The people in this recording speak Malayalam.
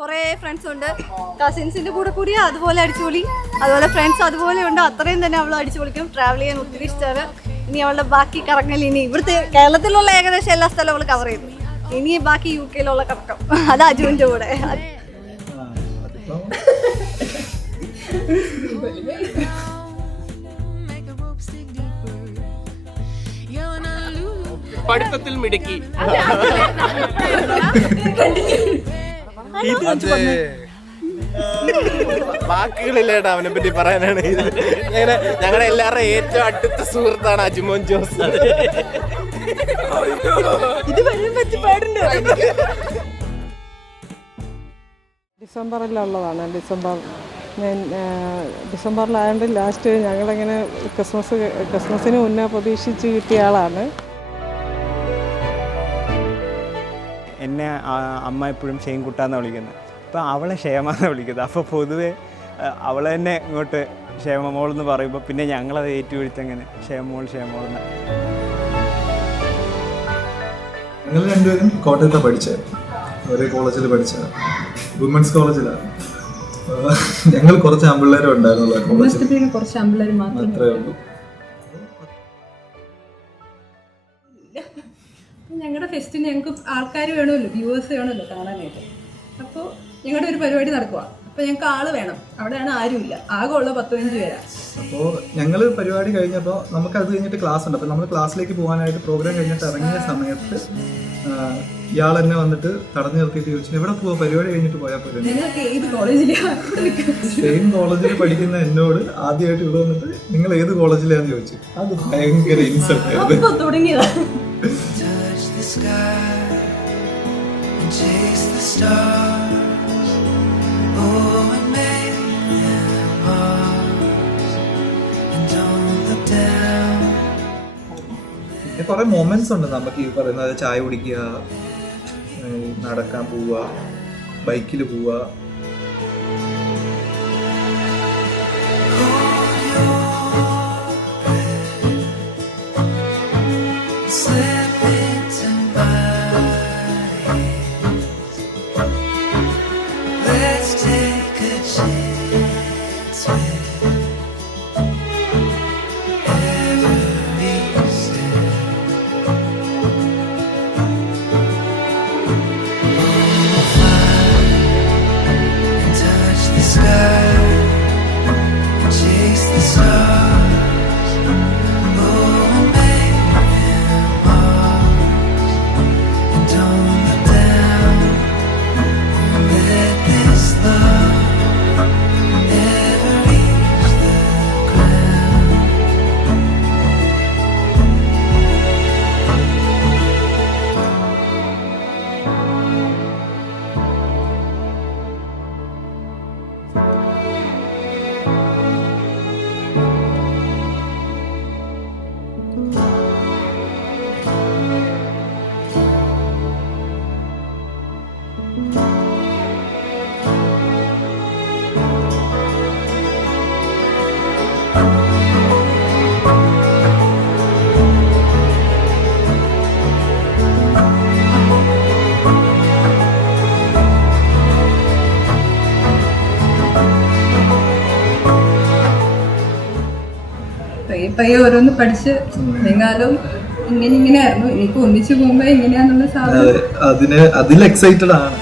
കുറേ ഫ്രണ്ട്സ് ഉണ്ട്. കസിൻസിൻ്റെ കൂടെ കൂടി അതുപോലെ അടിച്ചുപൊളി, അതുപോലെ ഫ്രണ്ട്സ് അതുപോലെ ഉണ്ട്. അത്രയും തന്നെ അവൾ അടിച്ചുപൊളിക്കും. ട്രാവൽ ചെയ്യാൻ ഒത്തിരി ഇഷ്ടമാണ്. ഇനി അവളുടെ ബാക്കി കറങ്ങൽ ഇനി ഇവിടുത്തെ കേരളത്തിലുള്ള ഏകദേശം എല്ലാ സ്ഥലവും അവൾ കവർ ചെയ്തു. ഇനി ബാക്കി UK കറക്കം, അത് അജുവിൻ്റെ കൂടെ. പഠിത്തത്തിൽ മിടുക്കി. ബാക്കികളില്ലേട്ടാ അവനെ പറ്റി പറയാനാണ്. ഞങ്ങളുടെ എല്ലാവരുടെ ഏറ്റവും അടുത്ത സുഹൃത്താണ് അജുമോൻ ജോസ്. ഡിസംബറിലുള്ളതാണ്. ഡിസംബറിലായതുകൊണ്ട് ലാസ്റ്റ് ഞങ്ങളിങ്ങനെ ക്രിസ്മസിന് മുന്നേ പ്രതീക്ഷിച്ച് കിട്ടിയ ആളാണ്. എന്നെ അമ്മ എപ്പോഴും ഷെയ്ൻകുട്ടാന്ന് വിളിക്കുന്നത്. അപ്പോൾ അവളെ ക്ഷേമാന്ന് വിളിക്കുന്നത്. അപ്പോൾ പൊതുവെ അവളെ തന്നെ ഇങ്ങോട്ട് ക്ഷേമമോളെന്ന് പറയുമ്പോൾ പിന്നെ ഞങ്ങളത് ഏറ്റുപിടിച്ചങ്ങനെ ക്ഷേമോളെന്ന്. ഞങ്ങൾ രണ്ടുപേരും കോട്ടയത്താണ് പഠിച്ചത്. ഒരേ കോളേജിൽ പഠിച്ച വുമൻസ് കോളേജിലാണ്. ഞങ്ങൾ കുറച്ച് ആൺപിള്ളേരും ഉണ്ടായിരുന്നുള്ളൂ. മാത്രമേ ഉള്ളൂ. ഞങ്ങളുടെ ഫെസ്റ്റിന് ഞങ്ങൾക്ക് ആൾക്കാർ വേണമല്ലോ, വ്യൂവേഴ്സ് വേണമല്ലോ കാണാനായിട്ട്. അപ്പോൾ ഞങ്ങളുടെ ഒരു പരിപാടി നടക്കുക. അപ്പോൾ ഞങ്ങൾക്ക് ആൾ വേണം. അവിടെയാണ് ആരുമില്ല, ആകെ ഉള്ള 10-15 പേരാ. അപ്പോൾ ഞങ്ങൾ പരിപാടി കഴിഞ്ഞപ്പോൾ നമുക്ക് അത് കഴിഞ്ഞിട്ട് ക്ലാസ് ഉണ്ട്. അപ്പോൾ നമ്മൾ ക്ലാസ്സിലേക്ക് പോകാനായിട്ട് പ്രോഗ്രാം കഴിഞ്ഞിട്ട് ഇറങ്ങിയ സമയത്ത് ഇയാൾ എന്നെ വന്നിട്ട് തടഞ്ഞു നിർത്തിയിട്ട് ചോദിച്ചു, എവിടെ പോവാ, പരിപാടി കഴിഞ്ഞിട്ട് പോയാൽ പോലെ. സെയിം കോളേജിൽ പഠിക്കുന്ന എന്നോട് ആദ്യമായിട്ട് ഇവിടെ വന്നിട്ട് നിങ്ങൾ ഏത് കോളേജിലാന്ന് ചോദിച്ചു. അത് ഭയങ്കര ഇൻസൾട്ട് ആയിരുന്നു. തുടങ്ങിയതാണ്. കുറെ മൊമെന്റ്സ് ഉണ്ട് നമുക്ക്. ഈ പറയുന്നത് ചായ കുടിക്കുക, നടക്കാൻ പോവുക, ബൈക്കിൽ പോവുക. പയ്യെ ഓരോന്ന് പഠിച്ച് എങ്ങാലും ഇങ്ങനെയായിരുന്നു. ഇനിയിപ്പോ ഒന്നിച്ചു പോകുമ്പോ എങ്ങനെയാന്നുള്ള സാധനം അതിൽ എക്സൈറ്റഡ് ആണ്.